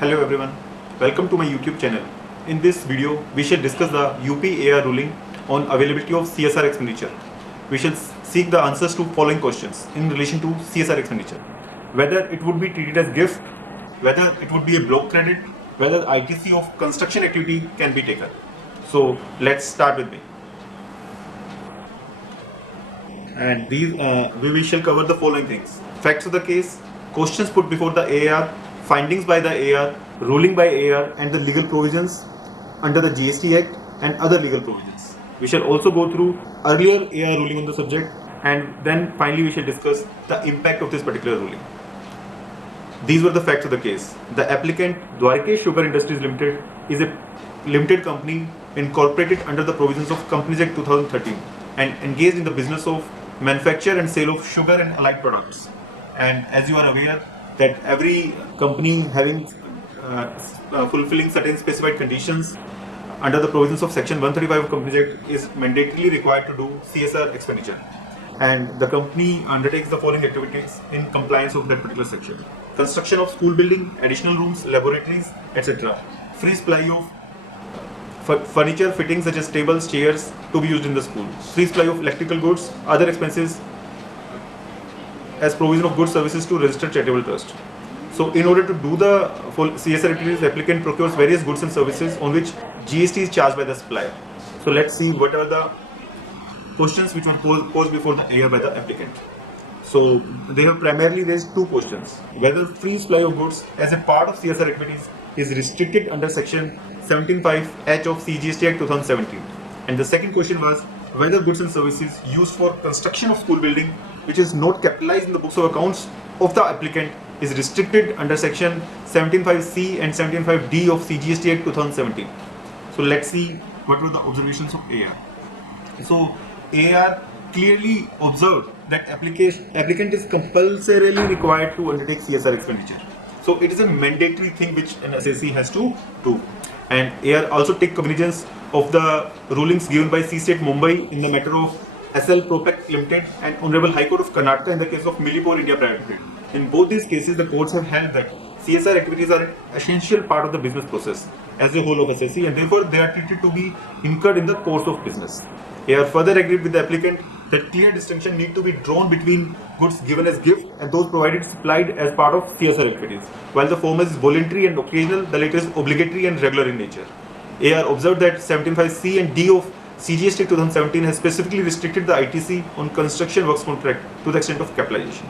Hello everyone, welcome to my YouTube channel. In this video, we shall discuss the UP-AR ruling on availability of CSR expenditure. We shall seek the answers to following questions in relation to CSR expenditure. Whether it would be treated as gift, whether it would be a block credit, whether ITC of construction activity can be taken. So let's start with me. And these we shall cover the following things: facts of the case, questions put before the AR, findings by the AR, ruling by AR, and the legal provisions under the GST Act and other legal provisions. We shall also go through earlier AR ruling on the subject, and then finally we shall discuss the impact of this particular ruling. These were the facts of the case. The applicant, Dwarkesh Sugar Industries Limited, is a limited company incorporated under the provisions of Companies Act 2013 and engaged in the business of manufacture and sale of sugar and allied products. And as you are aware that every company having fulfilling certain specified conditions under the provisions of Section 135 of Companies Act is mandatorily required to do CSR expenditure. And the company undertakes the following activities in compliance with that particular section: construction of school building, additional rooms, laboratories, etc. Free supply of furniture fittings such as tables, chairs to be used in the school. Free supply of electrical goods, other expenses as provision of goods services to registered charitable trust. So in order to do the full CSR activities, the applicant procures various goods and services on which GST is charged by the supplier. So let's see what are the questions which were posed before the AR by the applicant. So they have primarily raised two questions: whether free supply of goods as a part of CSR activities is restricted under Section 17(5)(h) of CGST Act 2017, and the second question was whether goods and services used for construction of school building which is not capitalized in the books of accounts of the applicant is restricted under Section 17(5)(c) and 17(5)(d) of CGST Act 2017. So let's see what were the observations of AR. So AR clearly observed that applicant is compulsorily required to undertake CSR expenditure. So it is a mandatory thing which an assessee has to do. And AR also take cognizance of the rulings given by C-State Mumbai in the matter of SL Propec Limited and Honorable High Court of Karnataka in the case of Millipore India Private Limited. In both these cases, the courts have held that CSR activities are an essential part of the business process as a whole of assessee, and therefore they are treated to be incurred in the course of business. AR further agreed with the applicant that clear distinction need to be drawn between goods given as gift and those provided supplied as part of CSR activities. While the former is voluntary and occasional, the latter is obligatory and regular in nature. AR observed that 17(5)(c) and (d) of CGST 2017 has specifically restricted the ITC on construction works contract to the extent of capitalization.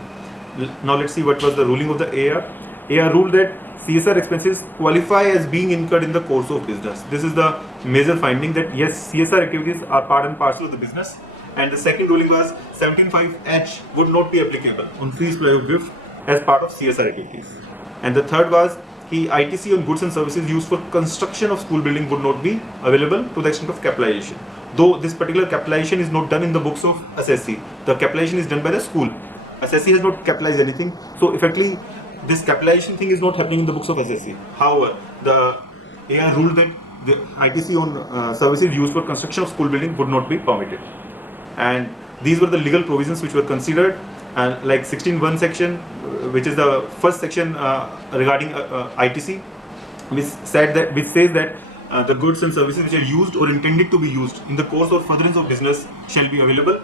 Now let's see what was the ruling of the AR. AR ruled that CSR expenses qualify as being incurred in the course of business. This is the major finding, that yes, CSR activities are part and parcel of the business. And the second ruling was 17(5)(h) would not be applicable on free supply of gift as part of CSR activities. And the third was ITC on goods and services used for construction of school building would not be available to the extent of capitalization. Though this particular capitalization is not done in the books of assessee, the capitalization is done by the school. Assessee has not capitalized anything, so effectively this capitalization thing is not happening in the books of assessee. However, the AR ruled that the ITC on services used for construction of school building would not be permitted. And these were the legal provisions which were considered, and like 16(1) section, which is the first section regarding ITC, which says that the goods and services which are used or intended to be used in the course or furtherance of business shall be available.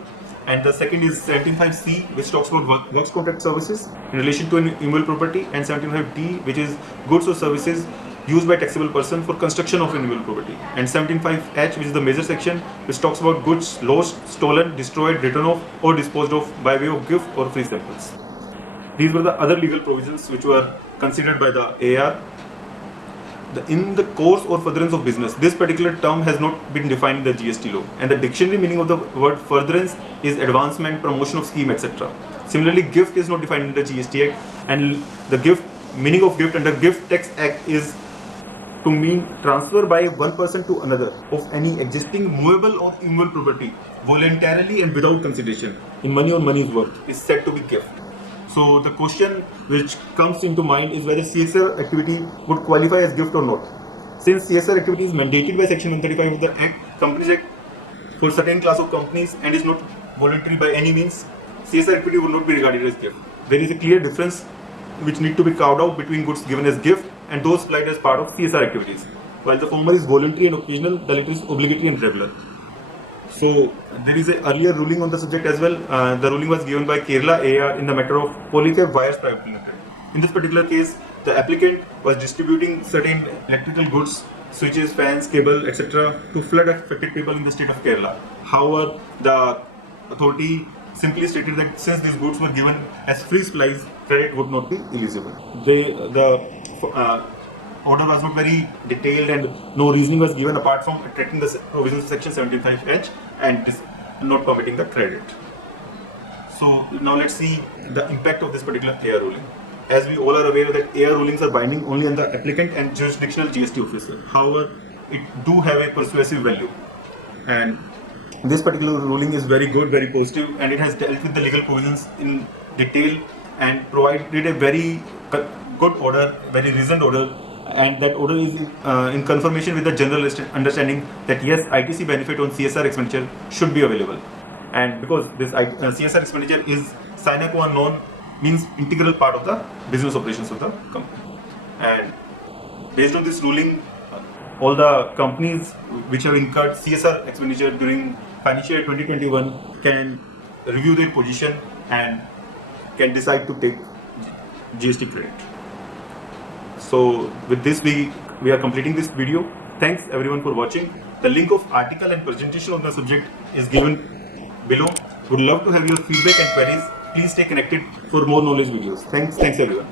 And the second is 17(5)(c), which talks about works contract services in relation to an immovable property, and 17(5)(d), which is goods or services used by taxable person for construction of immovable property, and 17(5)(h), which is the major section, which talks about goods lost, stolen, destroyed, written off, or disposed of by way of gift or free samples. These were the other legal provisions which were considered by the AR. In the course or furtherance of business, this particular term has not been defined in the GST law, and the dictionary meaning of the word furtherance is advancement, promotion of scheme, etc. Similarly, gift is not defined in the GST Act, and the meaning of gift under Gift Tax Act is to mean transfer by one person to another of any existing movable or immovable property voluntarily and without consideration in money or money's worth is said to be gift. So the question which comes into mind is whether CSR activity would qualify as gift or not. Since CSR activity is mandated by Section 135 of the Act, Companies Act, for certain class of companies and is not voluntary by any means, CSR activity would not be regarded as gift. There is a clear difference which need to be carved out between goods given as gift and those supplied as part of CSR activities. While the former is voluntary and occasional, the latter is obligatory and regular. So there is an earlier ruling on the subject as well. The ruling was given by Kerala AR in the matter of Polycab Wires Private Limited. In this particular case, the applicant was distributing certain electrical goods, switches, fans, cable, etc. to flood affected people in the state of Kerala. However, the authority simply stated that since these goods were given as free supplies, credit would not be eligible. The order was not very detailed and no reasoning was given apart from attracting the provisions of section 75H and not permitting the credit. So now let's see the impact of this particular AR ruling. As we all are aware that AR rulings are binding only on the applicant and jurisdictional GST officer. However, it do have a persuasive value. And this particular ruling is very good, very positive, and it has dealt with the legal provisions in detail and provided a very good order, very reasoned order, and that order is in confirmation with the general understanding that yes, ITC benefit on CSR expenditure should be available. And because this CSR expenditure is sine qua non, means integral part of the business operations of the company. And based on this ruling, all the companies which have incurred CSR expenditure during financial year 2021 can review their position and can decide to take GST credit. So with this we are completing this video. Thanks everyone for watching. The link of article and presentation on the subject is given below. Would love to have your feedback and queries. Please stay connected for more knowledge videos. Thanks everyone.